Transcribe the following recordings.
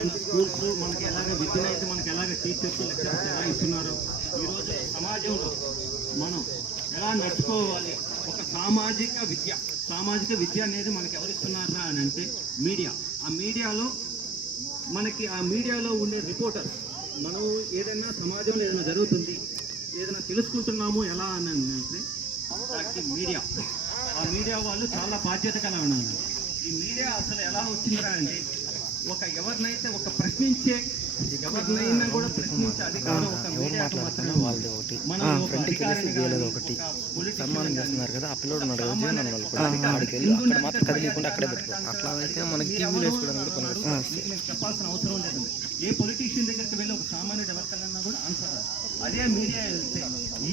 Schools మనకి ఎలాగ విద్యను అయితే మనకి ఎలాగ టీచర్స్ లెక్చర్స్ ఎలా ఇస్తున్నారో ఈరోజు సమాజంలో మనం ఎలా నడుచుకోవాలి ఒక సామాజిక విద్య సామాజిక విద్య అనేది మనకి ఎవరు ఇస్తున్నారా అని అంటే మీడియా ఆ మీడియాలో మనకి ఆ మీడియాలో ఉండే రిపోర్టర్స్ మనం ఏదైనా సమాజంలో ఏదైనా జరుగుతుంది ఏదైనా తెలుసుకుంటున్నాము ఎలా అని అంటే దానికి మీడియా ఆ మీడియా వాళ్ళు చాలా బాధ్యత కలిగి ఉన్నారు ఈ మీడియా అసలు ఎలా వచ్చిందిరా అంటే ఒక ఎవరినైతే ఒక ప్రశ్నించే ఎవరినైనా కూడా ప్రశ్నించే అధికారం ఒక మీడియాకు మాత్రమే ఉంది. మనం ఒక అధికారిని కానీ, ఒక politician సన్మానం కానీ, చేస్తున్నారు కదా ఆ పిల్లోడు ఉన్నాడు ఒక జీవన్ సామాన్య వాళ్ళు కూడా. అధికారి ఆడికి వెళ్ళి అక్కడ ముందున్న మాత్రం కదిలికుండా అధికారి అక్కడే పెట్టుకో. అట్లా అయితే మనకి టీవీలో మీరెవరు వేసుకోవడానికి కూడా అన్నారు? పనికొస్తుంది మీకు నేను చెప్పాల్సిన అవసరం లేదు. ఏ పొలిటీషియన్ దగ్గరికి వెళ్ళి ఒక సామాన్యుడు ఎవరికన్నా కూడా ఆన్సర్. అదే మీడియా వెళ్తే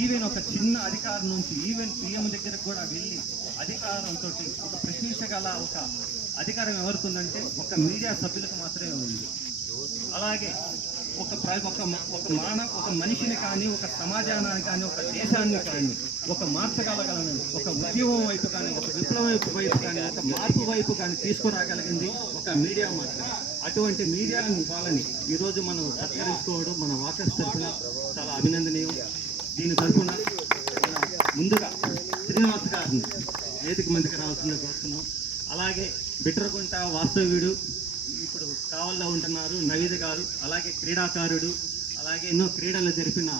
ఈవెన్ ఒక చిన్న అధికారం నుంచి ఈవెన్ సీఎం దగ్గరకు కూడా వెళ్ళి అధికారంతో ఒక ప్రశ్నించగల ఒక అధికారం ఎవరికి ఒక మీడియా సభ్యులకు మాత్రమే ఉంది. అలాగే ఒక ఒక ఒక మానవ ఒక మనిషిని కానీ ఒక సమాజాన్ని కానీ ఒక దేశాన్ని కానీ ఒక మార్చగలగలను ఒక ఉద్యమం వైపు కానీ ఒక విప్లవం వైపు వైపు కానీ ఒక మార్పు వైపు కానీ తీసుకురాగలిగింది ఒక మీడియా మాత్రమే. అటువంటి మీడియా ఇవ్వాలని ఈరోజు మనం సత్కరించుకోవడం మన వాకర్స్ తరఫున చాలా అభినందనీయం. దీని తరఫున ముందుగా శ్రీనివాస్ గారిని వేదిక మందికి రావాల్సిందిగా కోరుతున్నాం. అలాగే బిట్రగుంట వాస్తవ్యుడు ఇప్పుడు కావల్లో ఉంటున్నారు నవీద్ గారు అలాగే క్రీడాకారుడు అలాగే ఎన్నో క్రీడలు జరిపిన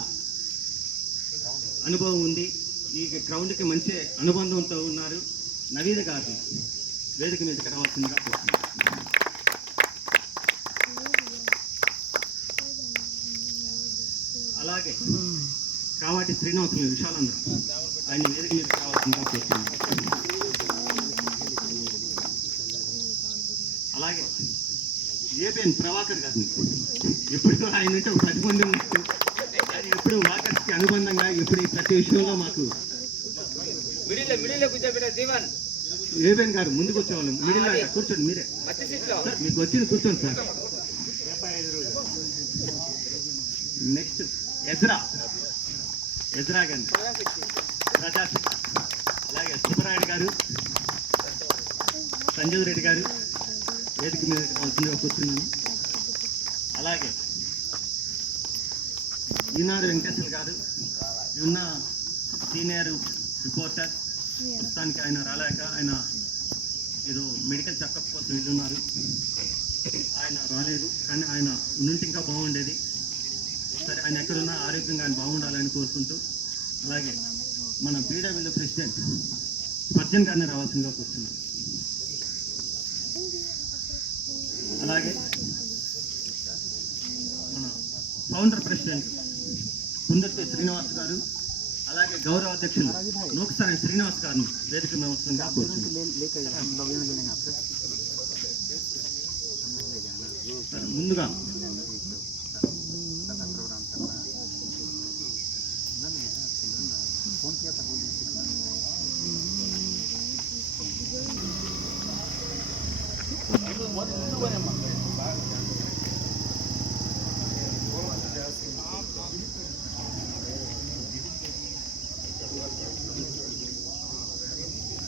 అనుభవం ఉంది. ఈ గ్రౌండ్కి మంచి అనుబంధంతో ఉన్నారు నవీద గారు. వేదిక మీదకి రావాల్సిందిగా కోరుతున్నాను. అలాగే కావాటి శ్రీనివాసులు విశాలంద్ర ఆయన వేదిక మీదకి రావాల్సిందిగా కోరుతున్నాను అలాగే ఏపీఎన్ ప్రభాకర్ గారిని ఎప్పుడు ఆయన అంటే ఒక పది మంది ఎప్పుడు వాకర్స్కి అనుబంధంగా ఎప్పుడు ఈ ప్రతి విషయంలో మాకు ఏబిఎన్ గారు ముందుకు వచ్చేవాళ్ళం. మిడిల్ కూర్చోండి మీరే. సార్ మీకు వచ్చింది కూర్చోండి సార్. Next Ezra. ఎజ్రా గారిని. ప్రజాశక్తి అలాగే సుబ్బరాయుడు గారు. సంజీవ్ రెడ్డి గారు. వేదిక మీద కావాల్సిందిగా కూర్చున్నాను. అలాగే ఈనాడు వెంకటేశ్వర గారు ఉన్న సీనియర్ రిపోర్టర్ ప్రస్తుతానికి ఆయన రాలేక ఆయన ఏదో మెడికల్ చెకప్ కోసం వెళ్ళున్నారు. ఆయన రాలేదు కానీ ఆయన ఉంటే ఇంకా బాగుండేది. సరే ఆయన ఎక్కడున్నా ఆరోగ్యంగా ఆయన బాగుండాలని కోరుకుంటూ అలాగే మన బీడబ్ల్యూ ప్రెసిడెంట్ స్పర్జన్ గారిని రావాల్సిందిగా కూర్చున్నాను అలాగే. మన ఫౌండర్ ప్రెసిడెంట్ కుందర్తి శ్రీనివాస్ గారు అలాగే గౌరవ అధ్యక్షులు లోక్సాని శ్రీనివాస్ గారిని వేదిక సరే, ముందుగా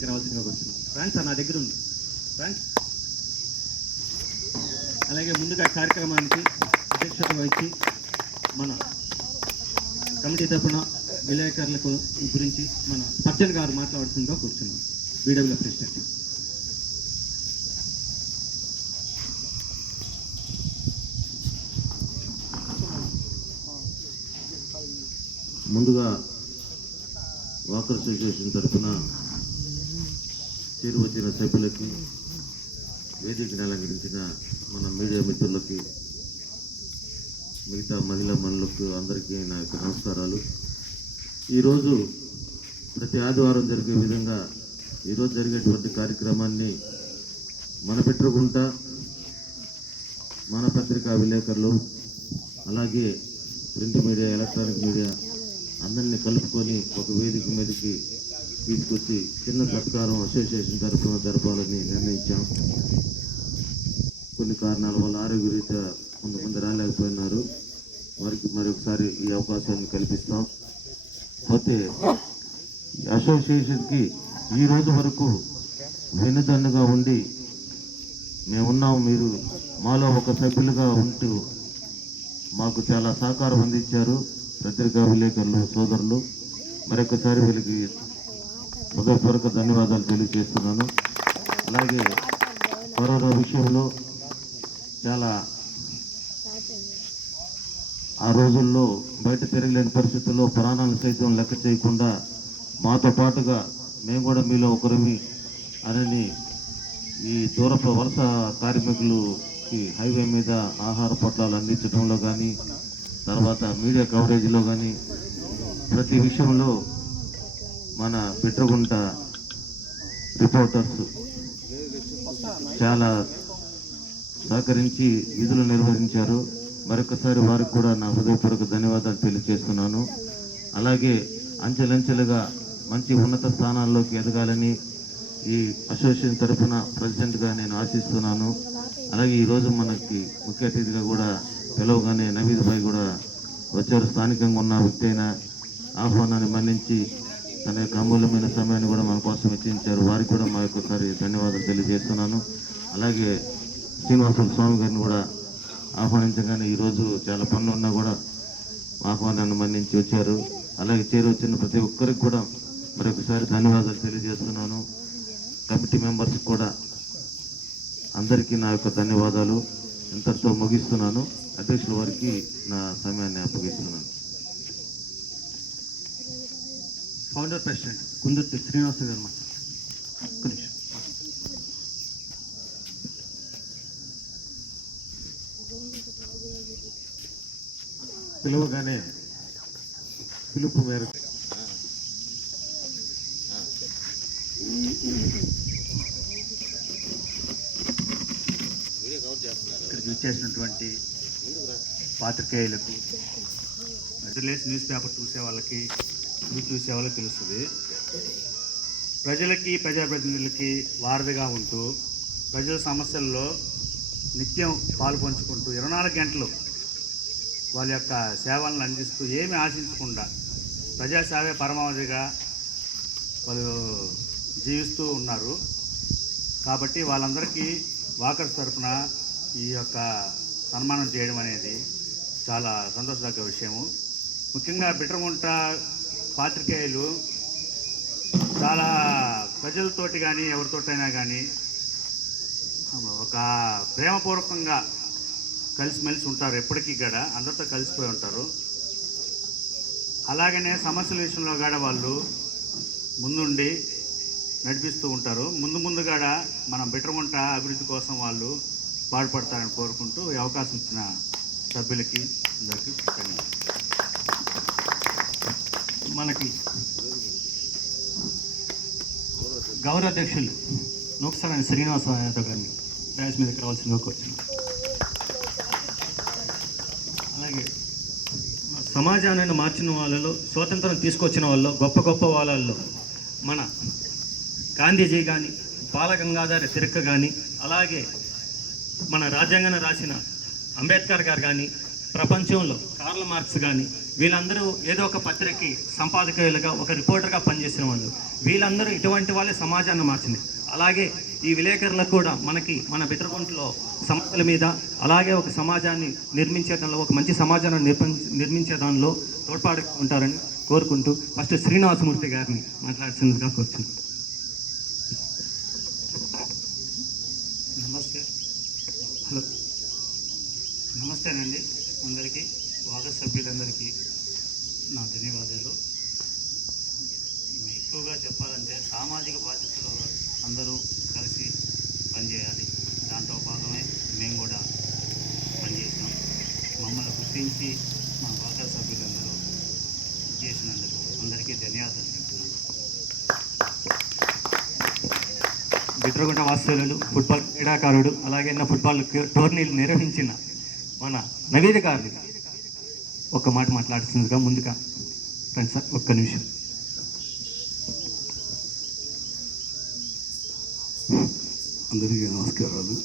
రావాల్సిందిగా కూర్చున్నాను ఫ్రాన్స్ నా దగ్గర ఉంది. ఫ్రాన్స్ అలాగే ముందుగా కార్యక్రమానికి అధ్యక్షత వహించి మన కమిటీ తరఫున విలేకరులకు గురించి మన సర్జన్ గారు మాట్లాడుతుందో కూర్చున్నాం. BW president. ముందుగా వాకర్ అసోసియేషన్ తరఫున చేరు వచ్చిన సభ్యులకి వేదికను అలంకరించిన మన మీడియా మిత్రులకి మిగతా మహిళా మనులకు అందరికీ నా యొక్క నమస్కారాలు. ఈరోజు ప్రతి ఆదివారం జరిగే విధంగా ఈరోజు జరిగేటువంటి కార్యక్రమాన్ని మన పెట్టుకుంట మన పత్రికా విలేకరులు అలాగే ప్రింట్ మీడియా ఎలక్ట్రానిక్ మీడియా అందరినీ కలుపుకొని ఒక వేదిక మీదకి తీసుకొచ్చి చిన్న సత్కారం అసోసియేషన్ తరఫున జరపాలని నిర్ణయించాం. కొన్ని కారణాల వల్ల ఆరోగ్యరీత్యా కొంతమంది రాలేకపోయినారు. వారికి మరొకసారి ఈ అవకాశాన్ని కల్పిస్తాం. పోతే అసోసియేషన్కి ఈ రోజు వరకు వెనుదన్నుగా ఉండి మేమున్నాం మీరు మాలో ఒక సభ్యులుగా ఉంటూ మాకు చాలా సహకారం అందించారు. పత్రికా విలేకరులు సోదరులు మరొకసారి వీళ్ళకి హృదయపూర్వక ధన్యవాదాలు తెలియజేస్తున్నాను. అలాగే కరోనా విషయంలో చాలా ఆ రోజుల్లో బయట తిరగలేని పరిస్థితుల్లో ప్రాణాలు సైతం లెక్క చేయకుండా మాతో పాటుగా మేము కూడా మీలో ఒకరిమి అని ఈ దూరపు వలస కార్మికులకి హైవే మీద ఆహార పొట్లాలు అందించడంలో కానీ తర్వాత మీడియా కవరేజ్లో కానీ ప్రతి విషయంలో మన పిట్రగుంట రిపోర్టర్స్ చాలా సహకరించి విధులు నిర్వహించారు. మరొకసారి వారికి కూడా నా హృదయపూర్వక ధన్యవాదాలు తెలియజేస్తున్నాను. అలాగే అంచెలంచెలుగా మంచి ఉన్నత స్థానాల్లోకి ఎదగాలని ఈ అసోసియేషన్ తరఫున ప్రెసిడెంట్గా నేను ఆశిస్తున్నాను. అలాగే ఈరోజు మనకి ముఖ్య అతిథిగా కూడా పిలవగానే నవీద్ భాయ్ కూడా వచ్చారు. స్థానికంగా ఉన్న వ్యక్తి అయిన ఆహ్వానాన్ని మన్నించి అనేక అమూల్యమైన సమయాన్ని కూడా మన కోసం వెచ్చించారు వారికి కూడా మా యొక్కసారి ధన్యవాదాలు తెలియజేస్తున్నాను. అలాగే శ్రీనివాసుల స్వామి గారిని కూడా ఆహ్వానించగానే ఈరోజు చాలా పనులు ఉన్నా కూడా ఆహ్వానాన్ని మన్నించి వచ్చారు. అలాగే చేరొచ్చిన ప్రతి ఒక్కరికి కూడా మరొకసారి ధన్యవాదాలు తెలియజేస్తున్నాను. కమిటీ మెంబర్స్ కూడా అందరికీ నా యొక్క ధన్యవాదాలు. ఇంతటితో ముగిస్తున్నాను. అధ్యక్షుల వారికి నా సమయాన్ని అప్పగిస్తున్నాను ఫౌండర్ ప్రెసిడెంట్ కుందుర్తి శ్రీనివాస గారు మాట్లాడారు. పిలువగానే పిలుపు మేరకు ఇక్కడికి వచ్చేసినటువంటి పాత్రికేయులకు న్యూస్ పేపర్ చూసే వాళ్ళకి ఇది సేవలు తెలుస్తుంది. ప్రజలకి ప్రజాప్రతినిధులకి వారధిగా ఉంటూ ప్రజల సమస్యల్లో నిత్యం పాలు పంచుకుంటూ ఇరవై నాలుగు గంటలు వాళ్ళ యొక్క సేవలను అందిస్తూ ఏమి ఆశించకుండా ప్రజాసేవే పరమావధిగా వాళ్ళు జీవిస్తూ ఉన్నారు. కాబట్టి వాళ్ళందరికీ వాకర్స్ తరఫున ఈ యొక్క సన్మానం చేయడం అనేది చాలా సంతోషదగ్గ విషయము. ముఖ్యంగా బిట్రగుంట పాత్రికేయులు చాలా ప్రజలతోటి కానీ ఎవరితోటైనా కానీ ఒక ప్రేమపూర్వకంగా కలిసిమెలిసి ఉంటారు ఎప్పటికీ కూడా అందరితో కలిసిపోయి ఉంటారు. అలాగనే సమస్యల విషయంలో కూడా వాళ్ళు ముందుండి నడిపిస్తూ ఉంటారు. ముందు ముందు కూడా మనం బిట్రగుంట అభివృద్ధి కోసం వాళ్ళు పాటుపడతారని కోరుకుంటూ ఈ అవకాశం ఇచ్చిన సభ్యులకి అందరికీ ధన్యవాదాలు మనకి గౌరవాధ్యక్షులు లోక్సభ శ్రీనివాస యాదవ్ గారిని డాన్స్ మీదకి రావాల్సిందిగా కోరుచున్నాం అలాగే సమాజాన్ని మార్చిన వాళ్ళలో స్వాతంత్రం తీసుకొచ్చిన వాళ్ళు గొప్ప గొప్ప వాళ్ళల్లో మన గాంధీజీ కానీ బాలగంగాధర తిరక్క కానీ అలాగే మన రాజ్యాంగాన్ని రాసిన అంబేద్కర్ గారు కానీ ప్రపంచంలో కార్ల మార్క్స్ కానీ వీళ్ళందరూ ఏదో ఒక పత్రికకి సంపాదకులుగా ఒక రిపోర్టర్గా పనిచేసిన వాళ్ళు. వీళ్ళందరూ ఇటువంటి వాళ్ళే సమాజాన్ని మార్చింది. అలాగే ఈ విలేకరులకు కూడా మనకి మన బిడ్రగుంటలో సమస్యల మీద అలాగే ఒక సమాజాన్ని నిర్మించే దానిలో ఒక మంచి సమాజాన్ని నిర్మించే నిర్మించే దానిలో తోడ్పాటు ఉంటారని కోరుకుంటూ ఫస్ట్ శ్రీనివాసమూర్తి గారిని మాట్లాడుతుందిగా కోరుతున్నాను నమస్తే. హలో. నమస్తేనండి. అందరికీ వాద సభ్యులందరికీ నా ధన్యవాదాలు. ఎక్కువగా చెప్పాలంటే సామాజిక బాధ్యతలు అందరూ కలిసి పనిచేయాలి. దాంట్లో భాగమే మేము కూడా పనిచేసాం మమ్మల్ని గుర్తించి మా వాద సభ్యులందరూ చేసినందుకు అందరికీ ధన్యవాదాలు చెప్తున్నాను. బిట్రగుంట వాస్తవులు ఫుట్బాల్ క్రీడాకారుడు అలాగే నా ఫుట్బాల్ టోర్నీలు నిర్వహించిన మన నవీద గారు ఒక మాట మాట్లాడుతుందిగా ముందుగా. రండి సార్ ఒక్క నిమిషం. అందరికీ నమస్కారాలు.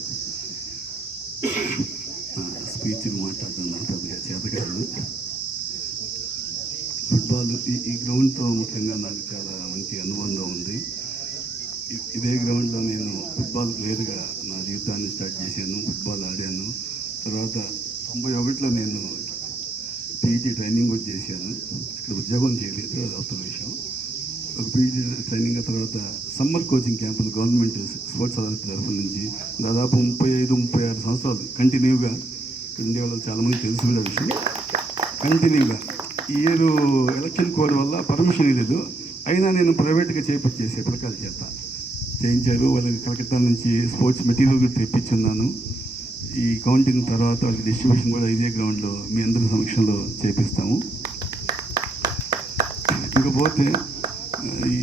స్పీచ్ మాట్లాడడం నాకు పెద్దగా చేత కాదు. ఫుట్బాల్ ఈ ఈ గ్రౌండ్తో ముఖ్యంగా నాకు చాలా మంచి అనుబంధం ఉంది. ఇ- ఇదే గ్రౌండ్లో నేను ఫుట్బాల్ ప్లేయర్గా నా జీవితాన్ని స్టార్ట్ చేశాను ఫుట్బాల్ ఆడాను. తర్వాత తొంభై ఒకటిలో నేను పీజీ ట్రైనింగ్ కూడా చేశాను. ఇక్కడ ఉద్యోగం చేయలేదు అది అవసరం విషయం. ఒక పీజీ ట్రైనింగ్ తర్వాత సమ్మర్ కోచింగ్ క్యాంపులు గవర్నమెంట్ స్పోర్ట్స్ అథారిటీ తరఫు నుంచి. దాదాపు ముప్పై ఐదు ముప్పై ఆరు సంవత్సరాలు కంటిన్యూగా. ఇండియా వాళ్ళు చాలామంది తెలిసి కూడా విషయం. కంటిన్యూగా. ఏదో ఎలక్షన్ కోడ్ వల్ల పర్మిషన్ లేదు అయినా నేను ప్రైవేట్గా చేపించేసే పిల్లకాయల చేత చేయించారు వాళ్ళకి కలకత్తా నుంచి స్పోర్ట్స్ మెటీరియల్ కూడా తెప్పించున్నాను. ఈ కౌంటింగ్ తర్వాత వాళ్ళకి డిస్ట్రిబ్యూషన్ కూడా ఇదే గ్రౌండ్లో మీ అందరి సమక్షంలో చేపిస్తాము. ఇకపోతే ఈ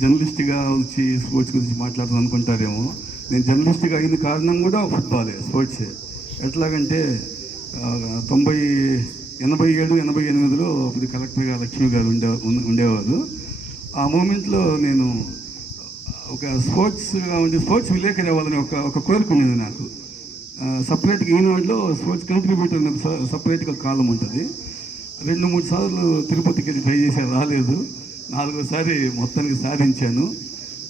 జర్నలిస్ట్గా వచ్చి స్పోర్ట్స్ గురించి మాట్లాడదాం అనుకుంటారేమో. నేను జర్నలిస్ట్గా అయిన కారణం కూడా ఫుట్బాలే స్పోర్ట్సే. ఎట్లాగంటే తొంభై ఎనభై ఏడు ఎనభై ఎనిమిదిలో అప్పుడు కలెక్టర్గా లక్ష్మి గారు ఉండే ఉండేవారు. ఆ మూమెంట్లో నేను ఒక స్పోర్ట్స్గా ఉండే స్పోర్ట్స్ విలేకరి అవ్వాలని ఒక ఒక కోరిక ఉండేది నాకు. సపరేట్గా ఈనాడులో స్పోర్ట్స్ కంట్రిబ్యూటర్ అనే సపరేట్గా కాలం ఉంటుంది. రెండు మూడు సార్లు తిరుపతికి వెళ్ళి ట్రై చేసి రాలేదు. నాలుగోసారి మొత్తానికి సాధించాను.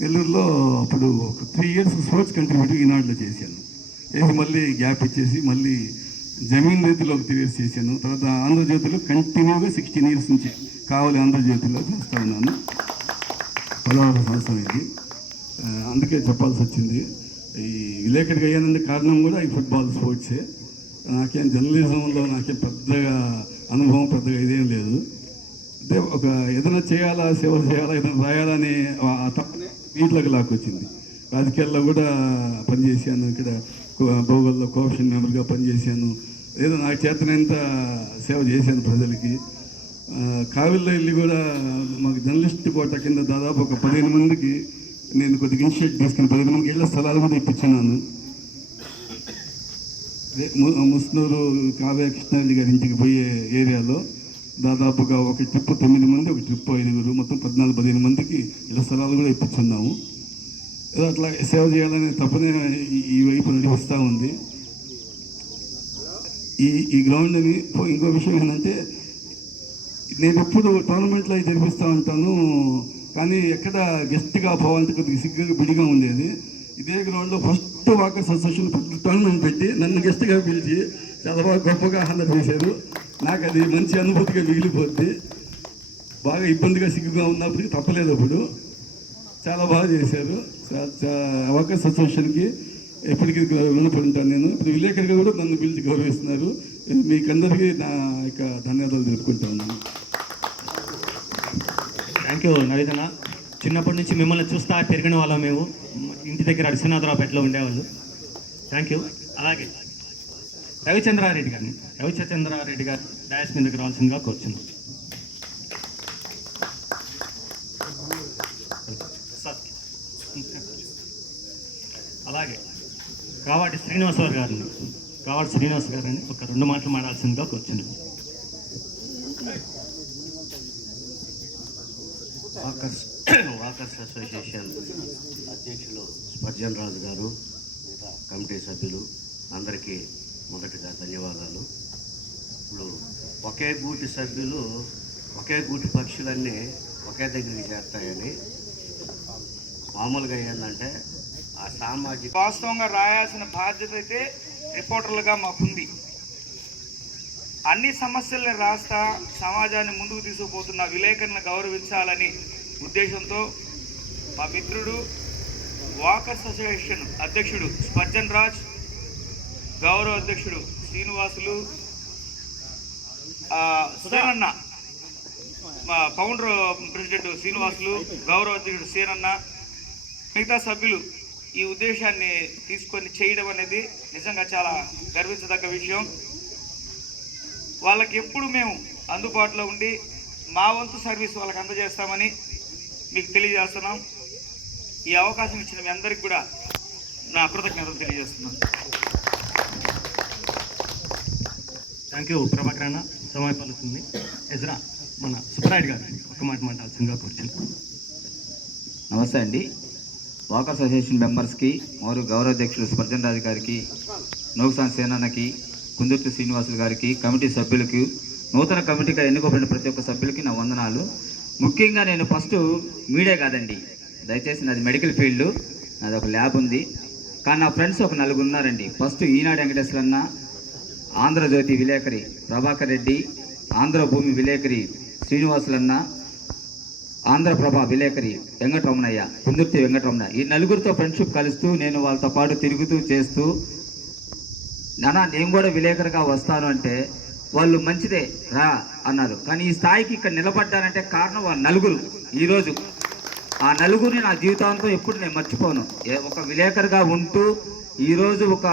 నెల్లూరులో అప్పుడు ఒక త్రీ ఇయర్స్ స్పోర్ట్స్ కంట్రిబ్యూటర్ ఈనాడులో చేశాను. చేసి మళ్ళీ గ్యాప్ ఇచ్చేసి మళ్ళీ జమీన్ రైతులో ఒక త్రీ ఇయర్స్ చేశాను. తర్వాత ఆంధ్రజ్యోతిలో కంటిన్యూగా సిక్స్టీన్ ఇయర్స్ నుంచి కావాలి ఆంధ్రజ్యోతిలో చేస్తూ ఉన్నాను. పదహారు సంవత్సరం ఇది అందుకే చెప్పాల్సి వచ్చింది. ఈ విలేకరికి అయ్యానందుకు కారణం కూడా ఈ ఫుట్బాల్ స్పోర్ట్సే. నాకేం జర్నలిజంలో నాకేం పెద్దగా అనుభవం పెద్దగా ఇదేం లేదు. అంటే ఒక ఏదైనా చేయాలా సేవ చేయాలా ఏదైనా రాయాలని తప్పనే వీటిలోకి లాక్కొచ్చింది. రాజకీయాల్లో కూడా పనిచేశాను ఇక్కడ కో- భూగోళలో కోఆప్షన్ మెంబర్గా పనిచేశాను. ఏదో నాకు చేతనంత సేవ చేశాను ప్రజలకి. కావిల్లో వెళ్ళి కూడా మాకు జర్నలిస్ట్ కోట కింద దాదాపు ఒక పదిహేను మందికి నేను కొద్దిగా ఇనిషియేట్ తీసుకుని పదిహేను మందికి ఇళ్ళ స్థలాలు కూడా ఇప్పించున్నాను ము- ముస్నూరు కావ్య కృష్ణారెడ్డి గారి ఇంటికి పోయే ఏరియాలో దాదాపుగా ఒక ట్రిప్ తొమ్మిది మంది ఒక ట్రిప్ ఐదుగురు మొత్తం పద్నాలుగు పదిహేను మందికి ఇళ్ళ స్థలాలు కూడా ఇప్పించున్నాము ఏదో అట్లా సేవ చేయాలనే తప్పనే ఈ- ఈ వైపు నడిపిస్తూ ఉంది. ఈ ఈ గ్రౌండ్ని ఇంకో విషయం ఏంటంటే నేను ఎప్పుడు టోర్నమెంట్లో అవి జరిపిస్తూ ఉంటాను. కానీ ఎక్కడ గెస్ట్గా పోవాలంటే కొద్దిగా సిగ్గుగా బిడిగా ఉండేది. ఇదే గ్రౌండ్లో ఫస్ట్ వాకర్స్ అసోసియేషన్ టోర్నమెంట్ పెట్టి నన్ను గెస్ట్గా పిలిచి చాలా బాగా గొప్పగా హాజరు చేశారు. నాకు అది మంచి అనుభూతిగా మిగిలిపోద్ది. బాగా ఇబ్బందిగా సిగ్గుగా ఉన్నప్పటికీ తప్పలేదు అప్పుడు. చాలా బాగా చేశారు. చా- చా- ఎప్పటికీ రుణపడి ఉంటాను నేను. ఇప్పుడు విలేకరిగా కూడా నన్ను పిలిచి గౌరవిస్తున్నారు. మీకందరికీ నా యొక్క ధన్యవాదాలు తెలుపుకుంటా ఉన్నాను. థ్యాంక్ యూ నవీతన చిన్నప్పటి నుంచి మిమ్మల్ని చూస్తా పెరిగిన వాళ్ళం మేము. ఇంటి దగ్గర అడిసినాథరావుపేటలో ఉండేవాళ్ళు. థ్యాంక్ యూ అలాగే రవిచంద్రారెడ్డి గారిని. రవిచంద్రారెడ్డి గారు డయాస్ మీదకి రావాల్సిందిగా కూర్చున్నాం. అలాగే కావాటి శ్రీనివాసరావు గారిని కావాటి శ్రీనివాస్ గారిని ఒక రెండు మాటలు మాడాల్సిందిగా కూర్చున్నాం. వాకర్స్ వాకర్స్ అసోసియేషన్ అధ్యక్షులు స్పర్జన్ రాజు గారు మిగతా కమిటీ సభ్యులు అందరికీ మొదటగా ధన్యవాదాలు. ఇప్పుడు ఒకే గూటి సభ్యులు ఒకే గూటి పక్షులన్నీ ఒకే దగ్గరికి చేస్తాయని మామూలుగా ఏంటంటే ఆ సామాజిక వాస్తవంగా రాయాల్సిన బాధ్యత అయితే రిపోర్టర్లుగా మాకుంది. అన్ని సమస్యల్ని రాస్తా సమాజాన్ని ముందుకు తీసుకుపోతున్న విలేకరులను గౌరవించాలని ఉద్దేశంతో మా మిత్రుడు వాకర్స్ అసోసియేషన్ అధ్యక్షుడు స్పర్జన్ రాజ్ గౌరవ అధ్యక్షుడు శ్రీనివాసులు ఆ, సేనన్న మా ఫౌండర్ ప్రెసిడెంట్ శ్రీనివాసులు గౌరవ అధ్యక్షుడు సేనన్న మిగతా సభ్యులు ఈ ఉద్దేశాన్ని తీసుకొని చేయడం అనేది నిజంగా చాలా గర్వించదగ్గ విషయం. వాళ్ళకి ఎప్పుడు మేము అందుబాటులో ఉండి మా వంతు సర్వీస్ వాళ్ళకి అందజేస్తామని మీకు తెలియజేస్తున్నాం. ఈ అవకాశం ఇచ్చిన మీ అందరికి కూడా నా కృతజ్ఞతలు తెలియజేస్తున్నాను థ్యాంక్ యూ ప్రభాకర్ అన్న. సమయం పలుకుతుంది. ఎజ్రా మన సుబ్బరాయుడు గారు ఒక మాట మాట్లాడాల్సిందిగా కూర్చున్నాం నమస్తే అండి. వాకర్స్ అసోసియేషన్ మెంబర్స్కి మరియు గౌరవాధ్యక్షులు స్పర్జన్ రాజు గారికి నోక్సాన్ సేనన్నకి కుందుర్తి శ్రీనివాసులు గారికి కమిటీ సభ్యులకు నూతన కమిటీగా ఎన్నుకోబడిన ప్రతి ఒక్క సభ్యులకి నా వందనాలు. ముఖ్యంగా నేను ఫస్ట్ మీడియా కాదండి. దయచేసి నాది మెడికల్ ఫీల్డ్. నాది ఒక ల్యాబ్ ఉంది. కానీ నా ఫ్రెండ్స్ ఒక నలుగురు ఉన్నారండి. ఫస్ట్ ఈనాడు వెంకటేశ్వర అన్న ఆంధ్రజ్యోతి విలేకరి ప్రభాకర్ రెడ్డి ఆంధ్రభూమి విలేకరి శ్రీనివాసులన్న ఆంధ్రప్రభ విలేకరి వెంకటరమణయ్య కుందుర్తి వెంకటరమణ. ఈ నలుగురితో ఫ్రెండ్షిప్ కలుస్తూ నేను వాళ్ళతో పాటు తిరుగుతూ చేస్తూ నానా నేను కూడా విలేకరిగా వస్తాను అంటే వాళ్ళు మంచిదే. రా అన్నారు. కానీ ఈ స్థాయికి ఇక్కడ నిలబడ్డానంటే కారణం వారు నలుగురు. ఈరోజు ఆ నలుగురిని నా జీవితాంతం ఎప్పుడు నేను మర్చిపోను. ఒక విలేకరుగా ఉంటూ ఈరోజు ఒక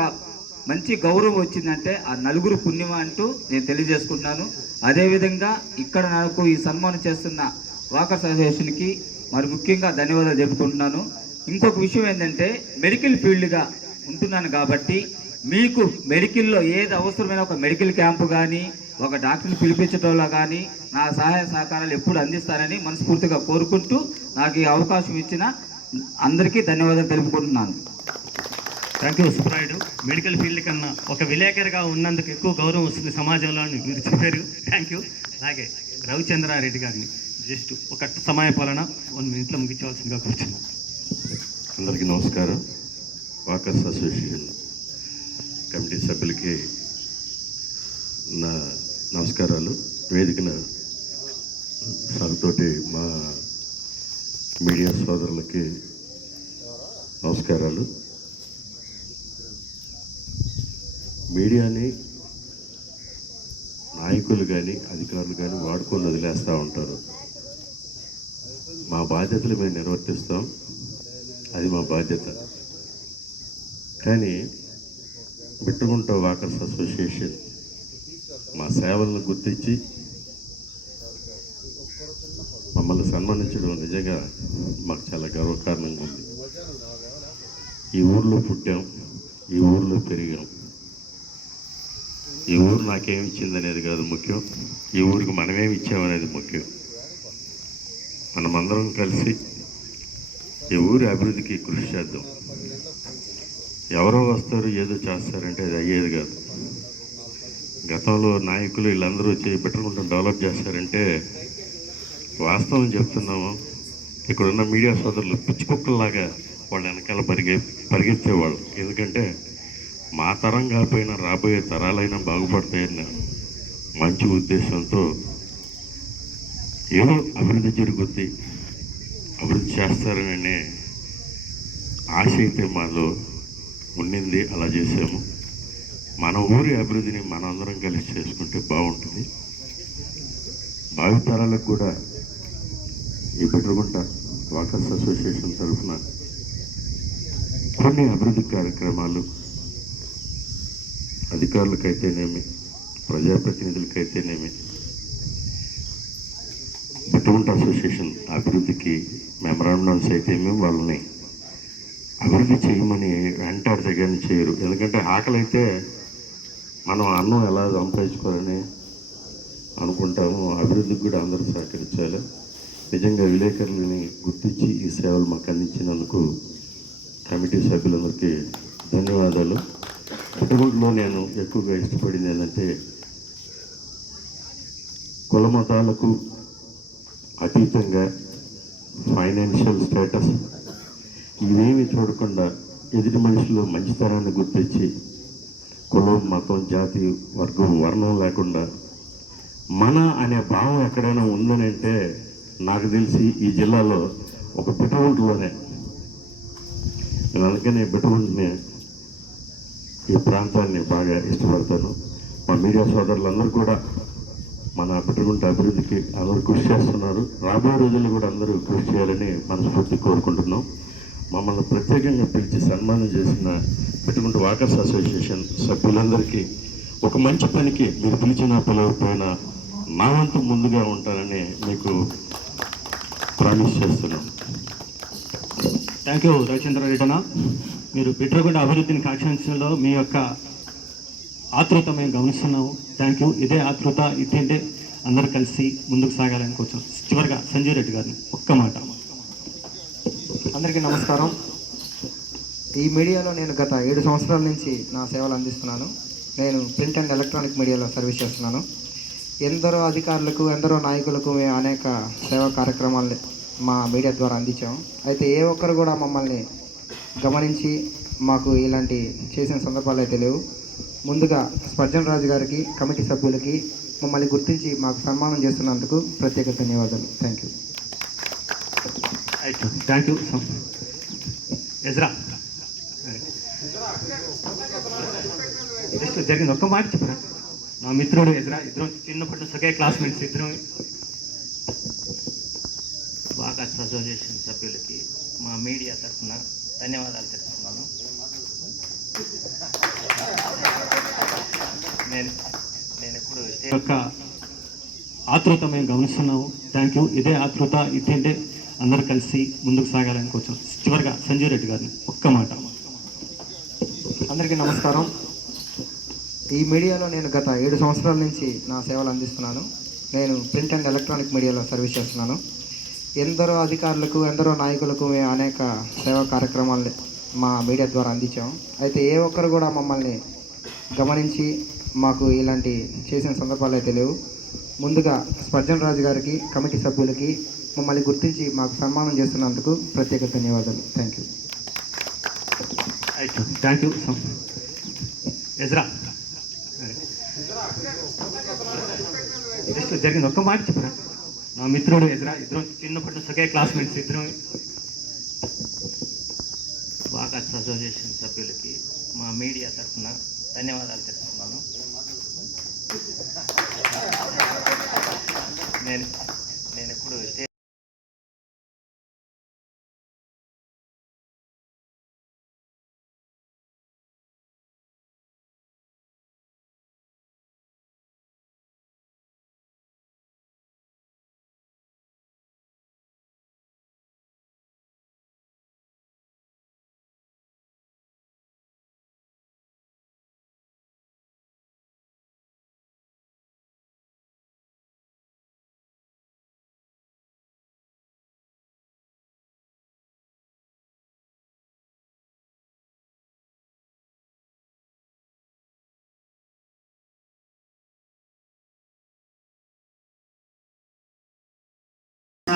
మంచి గౌరవం వచ్చిందంటే ఆ నలుగురు పుణ్యం అంటూ నేను తెలియజేసుకుంటున్నాను. అదేవిధంగా ఇక్కడ నాకు ఈ సన్మానం చేస్తున్న వాకర్స్ అసోసియేషన్కి మరి ముఖ్యంగా ధన్యవాదాలు చెప్పుకుంటున్నాను. ఇంకొక విషయం ఏంటంటే మెడికల్ ఫీల్డ్గా ఉంటున్నాను కాబట్టి మీకు మెడికల్లో ఏది అవసరమైన ఒక మెడికల్ క్యాంపు కానీ ఒక డాక్టర్ని పిలిపించడంలో కానీ నా సహాయ సహకారాలు ఎప్పుడు అందిస్తానని మనస్ఫూర్తిగా కోరుకుంటూ నాకు ఈ అవకాశం ఇచ్చిన అందరికీ ధన్యవాదాలు తెలుపుకుంటున్నాను. Thank you Subrayudu medical field కన్నా ఒక విలేకరిగా ఉన్నందుకు ఎక్కువ గౌరవం వస్తుంది సమాజంలో అని మీరు చెప్పారు. థ్యాంక్ యూ అలాగే రవిచంద్రారెడ్డి గారిని జస్ట్ ఒక సమయ పాలన వన్ మినిట్లో ముగించవలసిందిగా కూర్చున్నాను. అందరికీ నమస్కారం. Walkers association. కమిటీ సభ్యులకి నా నమస్కారాలు. వేదికన సాగుతోటి మా మీడియా సోదరులకి నమస్కారాలు. మీడియాని నాయకులు కానీ అధికారులు కానీ వాడుకొని వదిలేస్తూ ఉంటారు. మా బాధ్యతలు మేము నిర్వర్తిస్తాం. అది మా బాధ్యత. కానీ బిట్టుగుంట వాకర్స్ అసోసియేషన్. మా సేవలను గుర్తించి మమ్మల్ని సన్మానించడం నిజంగా మాకు చాలా గర్వకారణంగా ఉంది. ఈ ఊర్లో పుట్టాం ఈ ఊర్లో పెరిగాం. ఈ ఊరు నాకేమి ఇచ్చిందనేది కాదు ముఖ్యం. ఈ ఊరికి మనమేమి ఇచ్చామనేది ముఖ్యం. మనమందరం కలిసి ఈ ఊరి అభివృద్ధికి కృషి చేద్దాం. ఎవరో వస్తారు ఏదో చేస్తారంటే అది అయ్యేది కాదు. గతంలో నాయకులు వీళ్ళందరూ వచ్చి బెటర్మెంట్ డెవలప్ చేస్తారంటే వాస్తవం చెప్తున్నాము. ఇక్కడున్న మీడియా సోదరులు పిచ్చి కుక్కల్లాగా వాళ్ళ వెనకాల పరిగె పరిగెత్తేవాళ్ళు. ఎందుకంటే మా తరం కాకపోయినా రాబోయే తరాలైనా బాగుపడతాయన్న మంచి ఉద్దేశంతో ఏదో అభివృద్ధి జరుగుద్ది అభివృద్ధి చేస్తారనే ఆశ అయితే మాలో ఉండింది అలా చేసాము మన ఊరి అభివృద్ధిని మనందరం కలిసి చేసుకుంటే బాగుంటుంది. భావితరాలకు కూడా ఈ పెట్టుకుంట వాకర్స్ అసోసియేషన్ తరఫున కొన్ని అభివృద్ధి కార్యక్రమాలు అధికారులకైతేనేమి ప్రజాప్రతినిధులకైతేనేమి బిడ్రగుంట అసోసియేషన్ అభివృద్ధికి మెమరాండమ్స్ అయితే మేము వాళ్ళని అభివృద్ధి చేయమని వెంటాడు దగ్గరని చేయరు. ఎందుకంటే ఆకలి అయితే మనం అన్నం ఎలా సంపాదించుకోవాలని అనుకుంటాము అభివృద్ధికి కూడా అందరూ సహకరించాలి. నిజంగా విలేకరులని గుర్తించి ఈ సేవలు మాకు అందించినందుకు కమిటీ సభ్యులందరికీ ధన్యవాదాలు. కుటుంబంలో నేను ఎక్కువగా ఇష్టపడింది ఏంటంటే కుల మతాలకు అతీతంగా ఫైనాన్షియల్ స్టేటస్ ఇవేమి చూడకుండా ఎదుటి మనుషులు మంచితనాన్ని గుర్తించి కులం మతం జాతి వర్గం వర్ణం లేకుండా మన అనే భావం ఎక్కడైనా ఉందని అంటే నాకు తెలిసి ఈ జిల్లాలో ఒక బిటవుంట్లోనే నేను అందుకనే బిటవుంట్ని ఈ ప్రాంతాన్ని బాగా ఇష్టపడతాను. మా మీడియా సోదరులందరూ కూడా మన బిడ్డగుంట అభివృద్ధికి అందరూ కృషి చేస్తున్నారు. రాబోయే రోజుల్లో కూడా అందరూ కృషి చేయాలని మనస్ఫూర్తి కోరుకుంటున్నాం. మమ్మల్ని ప్రత్యేకంగా పిలిచి సన్మానం చేసిన బిడ్డగుంట వాకర్స్ అసోసియేషన్ సభ్యులందరికీ ఒక మంచి పనికి మీరు పిలిచినా పిలవకపోయినా నా వంతు ముందుగా ఉంటానని మీకు ప్రామిస్ చేస్తున్నాను థ్యాంక్ యూ రవిచంద్రారెడ్డి అన్న మీరు పెట్టకుండా అభివృద్ధిని కాక్షించడంలో మీ యొక్క ఆతృత మేము గమనిస్తున్నాము. థ్యాంక్ యూ ఇదే ఆతృత ఇదేంటే అందరూ కలిసి ముందుకు సాగాలని కొంచెం చివరిగా సంజయ్ రెడ్డి గారిని ఒక్క మాట. అందరికీ నమస్కారం. ఈ మీడియాలో నేను గత ఏడు సంవత్సరాల నుంచి నా సేవలు అందిస్తున్నాను. నేను ప్రింట్ అండ్ ఎలక్ట్రానిక్ మీడియాలో సర్వీస్ చేస్తున్నాను. ఎందరో అధికారులకు ఎందరో నాయకులకు మేము అనేక సేవా కార్యక్రమాలు మా మీడియా ద్వారా అందించాము. అయితే ఏ ఒక్కరు కూడా మమ్మల్ని గమనించి మాకు ఇలాంటి చేసిన సందర్భాలు అయితే లేవు. ముందుగా స్పర్జన్ రాజు గారికి కమిటీ సభ్యులకి మమ్మల్ని గుర్తించి మాకు సన్మానం చేస్తున్నందుకు ప్రత్యేక ధన్యవాదాలు. Thank you thank you Ezra just జరిగింది. ఒక్క మాట చెప్పరా? నా మిత్రుడు ఎదురా ఇద్దరం చిన్నప్పటి నుంచి ఒకే క్లాస్మేట్స్ ఇద్దరం. బాగా అసోసియేషన్ సభ్యులకి మా మీడియా తరఫున ధన్యవాదాలు తెలుపుతున్నాను. నేను నేను ఎప్పుడు స్టేజ్ యొక్క ఆతృత మేము గమనిస్తున్నాము. థ్యాంక్ యూ ఇదే ఆతృత ఇదేంటే అందరూ కలిసి ముందుకు సాగాలని కొంచెం చివరిగా సంజయ్ రెడ్డి గారిని ఒక్క మాట. అందరికీ నమస్కారం. ఈ మీడియాలో నేను గత ఏడు సంవత్సరాల నుంచి నా సేవలు అందిస్తున్నాను. నేను ప్రింట్ అండ్ ఎలక్ట్రానిక్ మీడియాలో సర్వీస్ చేస్తున్నాను. ఎందరో అధికారులకు ఎందరో నాయకులకు మేము అనేక సేవా కార్యక్రమాలు మా మీడియా ద్వారా అందించాం. అయితే ఏ ఒక్కరు కూడా మమ్మల్ని గమనించి మాకు ఇలాంటి చేసిన సందర్భాలు అయితే లేవు. ముందుగా స్పర్జన్ రాజు గారికి కమిటీ సభ్యులకి మమ్మల్ని గుర్తించి మాకు సన్మానం చేస్తున్నందుకు ప్రత్యేక ధన్యవాదాలు. Thank you thank you Ezra just జరిగింది ఒక్క మాట చెప్పరా? నా మిత్రుడు ఎజ్రా ఇద్దరం చిన్నప్పటి నుంచి ఒకే క్లాస్మేట్స్ ఇద్దరం. వాకర్స్ అసోసియేషన్ సభ్యులకి మా మీడియా తరఫున ధన్యవాదాలు తెలుపుతున్నాను. నేను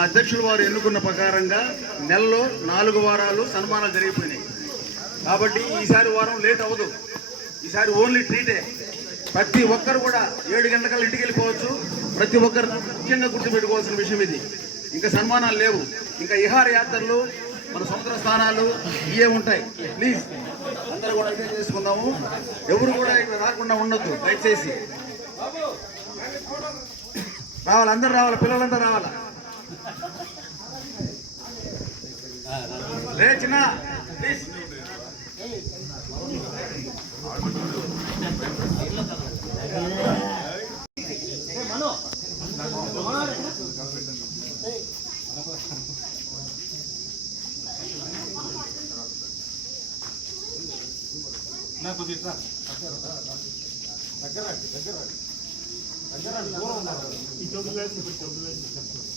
అధ్యక్షుల వారు ఎన్నుకున్న ప్రకారంగా నెలలో నాలుగు వారాలు సన్మానాలు జరిగిపోయినాయి. కాబట్టి ఈసారి వారం లేట్ అవ్వదు. ఈసారి ఓన్లీ ట్రీటే. ప్రతి ఒక్కరు కూడా ఏడు గంటల ఇంటికి వెళ్ళిపోవచ్చు. ప్రతి ఒక్కరు ముఖ్యంగా గుర్తుపెట్టుకోవాల్సిన విషయం ఇది. ఇంకా సన్మానాలు లేవు. ఇంకా విహార యాత్రలు మన సముద్ర స్థానాలు ఇవే ఉంటాయి. ప్లీజ్ అందరూ కూడా అర్థం చేసుకుందాము. ఎవరు కూడా ఇక్కడ రాకుండా ఉండొద్దు దయచేసి. రావాలి అందరు రావాలి పిల్లలందరూ రావాలా? రే చిన్న ప్లీజ్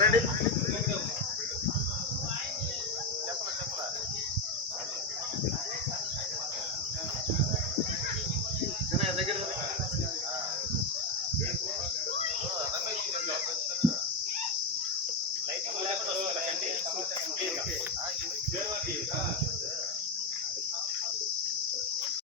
రండి.